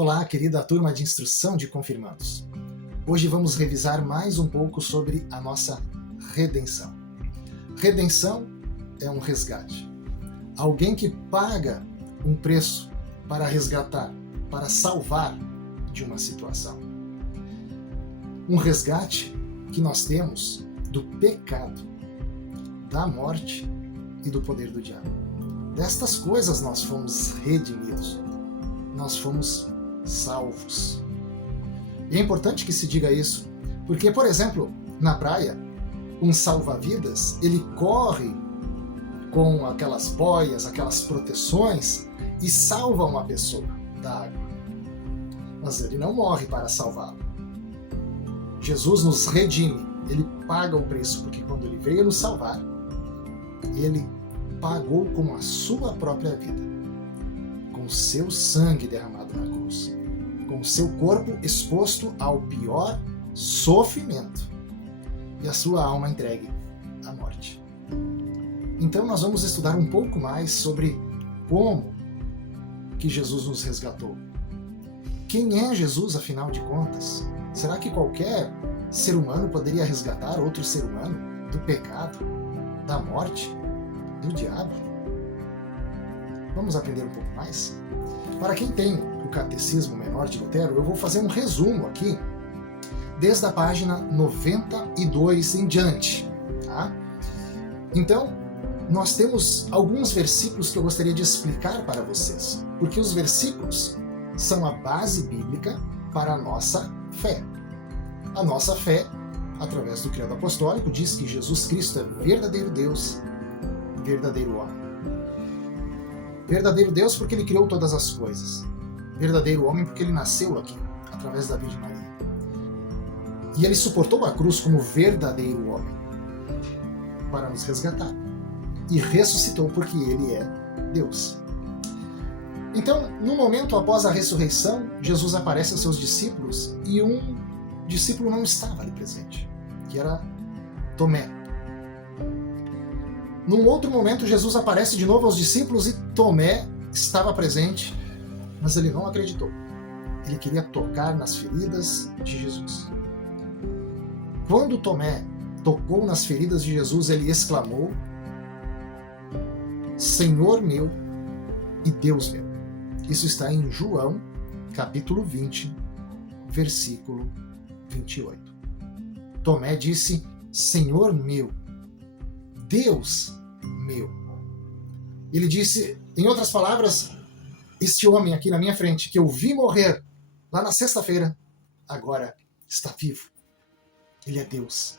Olá, querida turma de instrução de confirmandos. Hoje vamos revisar mais um pouco sobre a nossa redenção. Redenção é um resgate. Alguém que paga um preço para resgatar, para salvar de uma situação. Um resgate que nós temos do pecado, da morte e do poder do diabo. Destas coisas nós fomos redimidos. Nós fomos salvos. E é importante que se diga isso, porque, por exemplo, na praia, um salva-vidas, ele corre com aquelas boias, aquelas proteções e salva uma pessoa da água. Mas ele não morre para salvá-la. Jesus nos redime, ele paga o preço, porque quando ele veio nos salvar, ele pagou com a sua própria vida, com o seu sangue derramado na cruz, com o seu corpo exposto ao pior sofrimento e a sua alma entregue à morte. Então nós vamos estudar um pouco mais sobre como que Jesus nos resgatou. Quem é Jesus, afinal de contas? Será que qualquer ser humano poderia resgatar outro ser humano do pecado, da morte, do diabo? Vamos aprender um pouco mais? Para quem tem o Catecismo Menor de Lutero, eu vou fazer um resumo aqui, desde a página 92 em diante. Tá? Então, nós temos alguns versículos que eu gostaria de explicar para vocês, porque os versículos são a base bíblica para a nossa fé. A nossa fé, através do Credo Apostólico, diz que Jesus Cristo é verdadeiro Deus, verdadeiro homem. Verdadeiro Deus porque ele criou todas as coisas. Verdadeiro homem porque ele nasceu aqui, através da Virgem Maria. E ele suportou a cruz como verdadeiro homem, para nos resgatar. E ressuscitou porque ele é Deus. Então, no momento após a ressurreição, Jesus aparece aos seus discípulos e um discípulo não estava ali presente, que era Tomé. Num outro momento, Jesus aparece de novo aos discípulos e Tomé estava presente, mas ele não acreditou. Ele queria tocar nas feridas de Jesus. Quando Tomé tocou nas feridas de Jesus, ele exclamou: Senhor meu e Deus meu. Isso está em João, capítulo 20, versículo 28. Tomé disse: Senhor meu, Deus meu. Ele disse, em outras palavras, este homem aqui na minha frente, que eu vi morrer lá na sexta-feira, agora está vivo. Ele é Deus.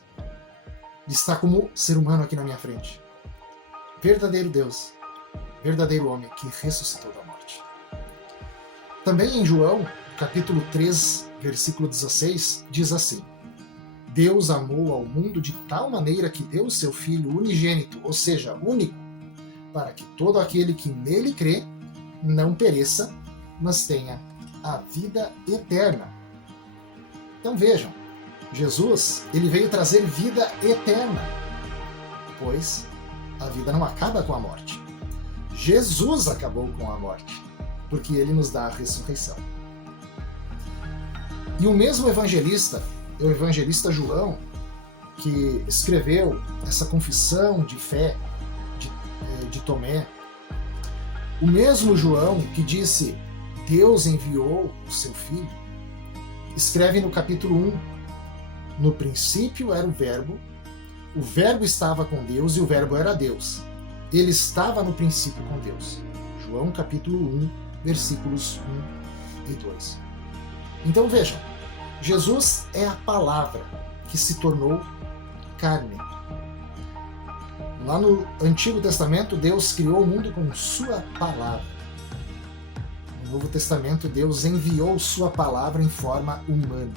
Ele está como ser humano aqui na minha frente. Verdadeiro Deus, verdadeiro homem que ressuscitou da morte. Também em João, capítulo 3, versículo 16, diz assim: Deus amou ao mundo de tal maneira que deu o seu Filho unigênito, ou seja, único, para que todo aquele que nele crê não pereça, mas tenha a vida eterna. Então vejam, Jesus, ele veio trazer vida eterna, pois a vida não acaba com a morte. Jesus acabou com a morte, porque ele nos dá a ressurreição. E o mesmo evangelista, o evangelista João, que escreveu essa confissão de fé de Tomé, o mesmo João que disse Deus enviou o seu Filho, escreve no capítulo 1: No princípio era o Verbo estava com Deus e o Verbo era Deus. Ele estava no princípio com Deus. João capítulo 1, versículos 1 e 2. Então vejam, Jesus é a palavra que se tornou carne. Lá no Antigo Testamento, Deus criou o mundo com sua palavra. No Novo Testamento, Deus enviou sua palavra em forma humana,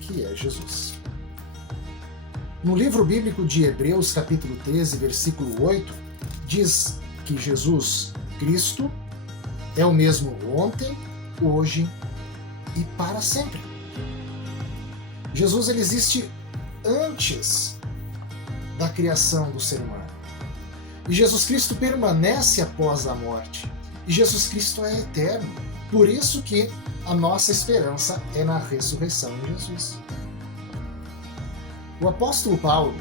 que é Jesus. No livro bíblico de Hebreus, capítulo 13, versículo 8, diz que Jesus Cristo é o mesmo ontem, hoje e para sempre. Jesus ele existe antes da criação do ser humano. E Jesus Cristo permanece após a morte. E Jesus Cristo é eterno. Por isso que a nossa esperança é na ressurreição de Jesus. O apóstolo Paulo,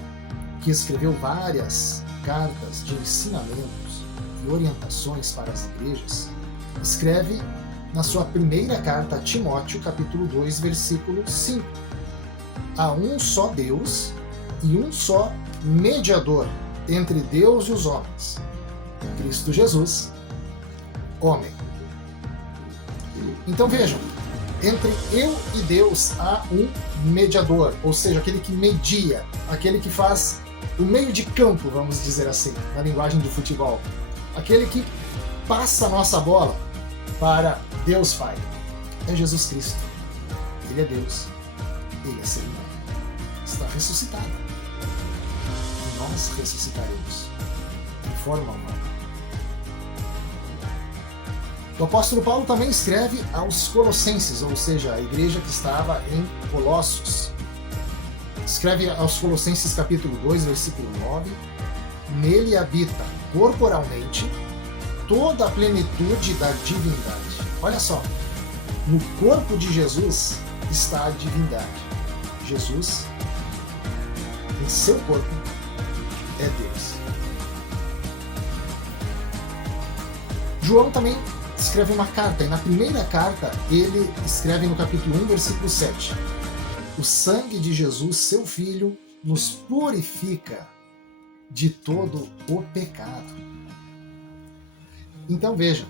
que escreveu várias cartas de ensinamentos e orientações para as igrejas, escreve na sua primeira carta a Timóteo, capítulo 2, versículo 5. Há um só Deus e um só mediador entre Deus e os homens, Cristo Jesus, homem. Então vejam, entre eu e Deus há um mediador, ou seja, aquele que media, aquele que faz o meio de campo, vamos dizer assim, na linguagem do futebol. Aquele que passa a nossa bola para Deus Pai. É Jesus Cristo. Ele é Deus. Ele é ser humano. Está ressuscitado. E nós ressuscitaremos de forma humana. O apóstolo Paulo também escreve aos Colossenses, ou seja, a igreja que estava em Colossos. Escreve aos Colossenses capítulo 2, versículo 9. Nele habita corporalmente toda a plenitude da divindade. Olha só, no corpo de Jesus está a divindade. Jesus, em seu corpo, é Deus. João também escreve uma carta, e na primeira carta ele escreve no capítulo 1, versículo 7. O sangue de Jesus, seu Filho, nos purifica de todo o pecado. Então vejam,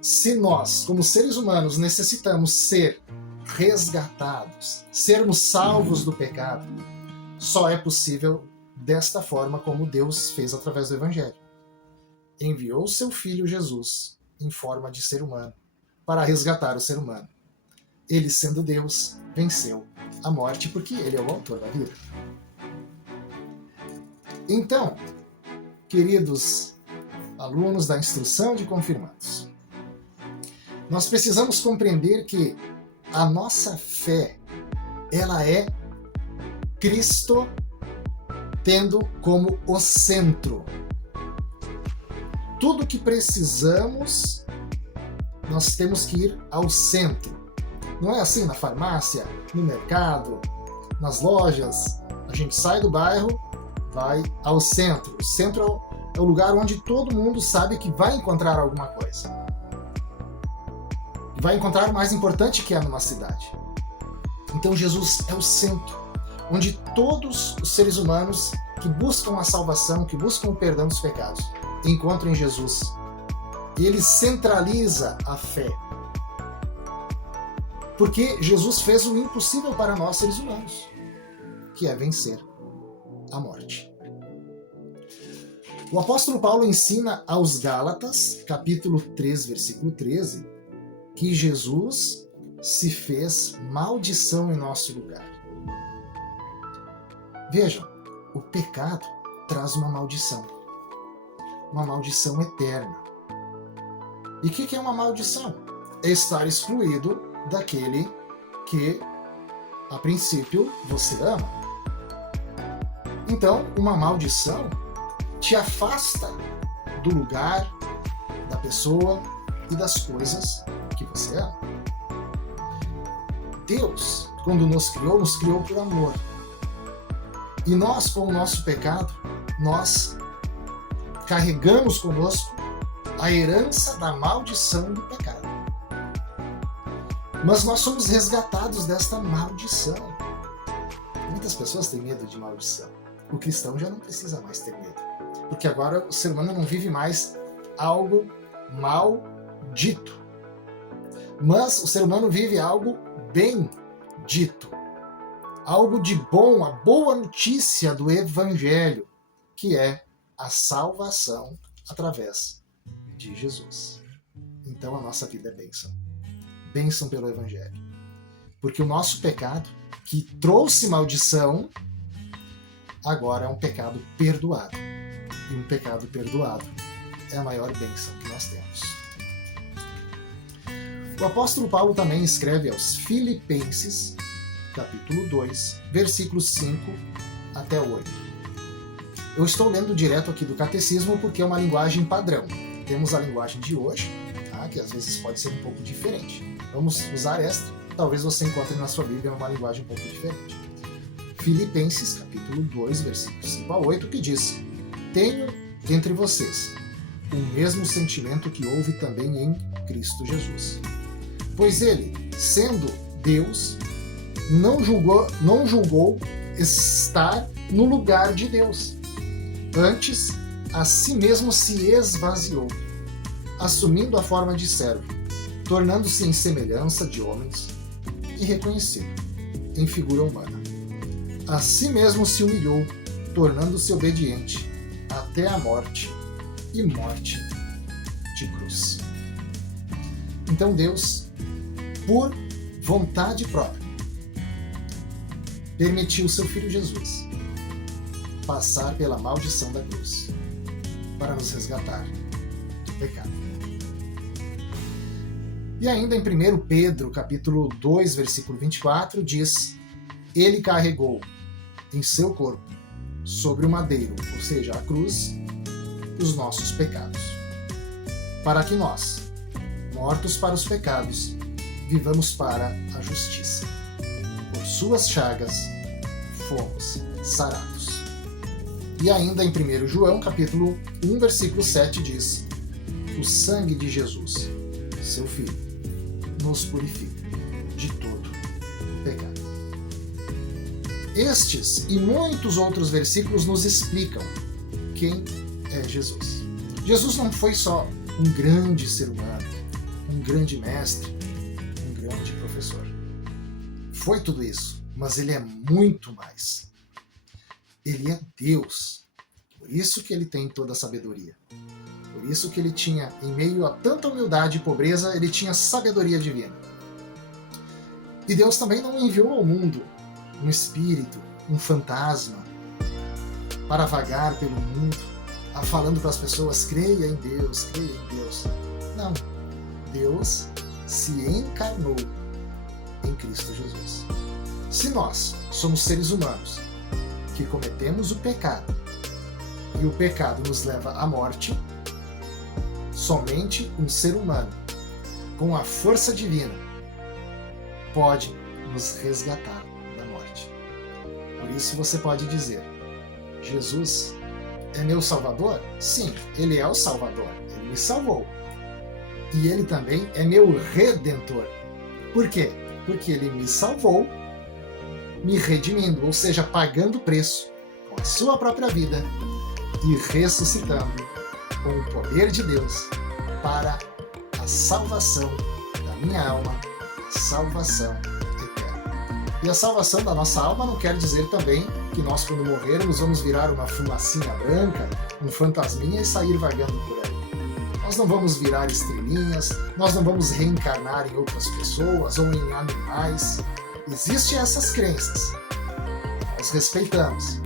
se nós, como seres humanos, necessitamos ser resgatados, sermos salvos do pecado, só é possível desta forma como Deus fez através do Evangelho. Enviou seu Filho Jesus em forma de ser humano para resgatar o ser humano. Ele, sendo Deus, venceu a morte porque ele é o autor da vida. Então, queridos alunos da instrução de confirmados, nós precisamos compreender que a nossa fé, ela é Cristo tendo como o centro. Tudo que precisamos, nós temos que ir ao centro. Não é assim na farmácia, no mercado, nas lojas. A gente sai do bairro, vai ao centro. O centro é o lugar onde todo mundo sabe que vai encontrar alguma coisa. Vai encontrar o mais importante que é numa cidade. Então Jesus é o centro, onde todos os seres humanos que buscam a salvação, que buscam o perdão dos pecados, encontram em Jesus. Ele centraliza a fé. Porque Jesus fez o impossível para nós seres humanos, que é vencer a morte. O apóstolo Paulo ensina aos Gálatas, capítulo 3, versículo 13, que Jesus se fez maldição em nosso lugar. Vejam, o pecado traz uma maldição eterna. E o que é uma maldição? É estar excluído daquele que, a princípio, você ama. Então, uma maldição te afasta do lugar, da pessoa e das coisas que você ama. Deus, quando nos criou por amor. E nós, com o nosso pecado, nós carregamos conosco a herança da maldição do pecado. Mas nós somos resgatados desta maldição. Muitas pessoas têm medo de maldição. O cristão já não precisa mais ter medo. Porque agora o ser humano não vive mais algo maldito. Mas o ser humano vive algo bem dito. Algo de bom, a boa notícia do Evangelho, que é a salvação através de Jesus. Então a nossa vida é bênção. Bênção pelo Evangelho. Porque o nosso pecado, que trouxe maldição, agora é um pecado perdoado. E um pecado perdoado é a maior bênção que nós temos. O apóstolo Paulo também escreve aos Filipenses, capítulo 2, versículos 5 até 8. Eu estou lendo direto aqui do catecismo porque é uma linguagem padrão. Temos a linguagem de hoje, tá? que às vezes pode ser um pouco diferente. Vamos usar esta, talvez você encontre na sua Bíblia uma linguagem um pouco diferente. Filipenses, capítulo 2, versículos 5 a 8, que diz: tenho entre vocês o mesmo sentimento que houve também em Cristo Jesus. Pois ele, sendo Deus, não julgou estar no lugar de Deus. Antes, a si mesmo se esvaziou, assumindo a forma de servo, tornando-se em semelhança de homens e reconhecido em figura humana. A si mesmo se humilhou, tornando-se obediente até a morte e morte de cruz. Então Deus, por vontade própria, permitiu seu Filho Jesus passar pela maldição da cruz para nos resgatar do pecado. E ainda em 1 Pedro, capítulo 2, versículo 24, diz: ele carregou em seu corpo, sobre o madeiro, ou seja, a cruz, os nossos pecados, para que nós, mortos para os pecados, vivamos para a justiça. Por suas chagas fomos sarados. E ainda em 1 João, capítulo 1, versículo 7, diz: o sangue de Jesus, seu Filho, nos purifica de todo pecado. Estes e muitos outros versículos nos explicam quem é Jesus. Jesus não foi só um grande ser humano, um grande mestre, um grande professor. Foi tudo isso, mas ele é muito mais. Ele é Deus. Por isso que ele tem toda a sabedoria. Por isso que ele tinha, em meio a tanta humildade e pobreza, ele tinha sabedoria divina. E Deus também não enviou ao mundo um espírito, um fantasma, para vagar pelo mundo, falando para as pessoas: creia em Deus, creia em Deus. Não. Deus se encarnou em Cristo Jesus. Se nós somos seres humanos que cometemos o pecado e o pecado nos leva à morte, somente um ser humano com a força divina pode nos resgatar da morte. Por isso você pode dizer: Jesus é meu Salvador? Sim, ele é o Salvador, ele me salvou. E ele também é meu Redentor. Por quê? Porque ele me salvou, me redimindo, ou seja, pagando o preço com a sua própria vida e ressuscitando com o poder de Deus para a salvação da minha alma, a salvação eterna. E a salvação da nossa alma não quer dizer também que nós, quando morrermos, vamos virar uma fumacinha branca, um fantasminha e sair vagando por aí. Nós não vamos virar estrelinhas, nós não vamos reencarnar em outras pessoas ou em animais. Existem essas crenças. Nós respeitamos.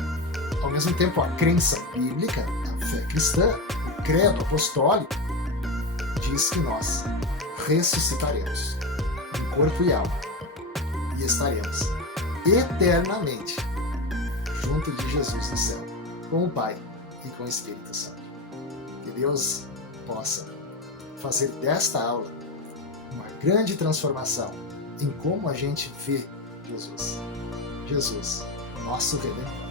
Ao mesmo tempo, a crença bíblica, a fé cristã, o credo apostólico, diz que nós ressuscitaremos em corpo e alma e estaremos eternamente junto de Jesus no céu, com o Pai e com o Espírito Santo. Que Deus possa fazer desta aula uma grande transformação em como a gente vê Jesus. Jesus, nosso Redentor.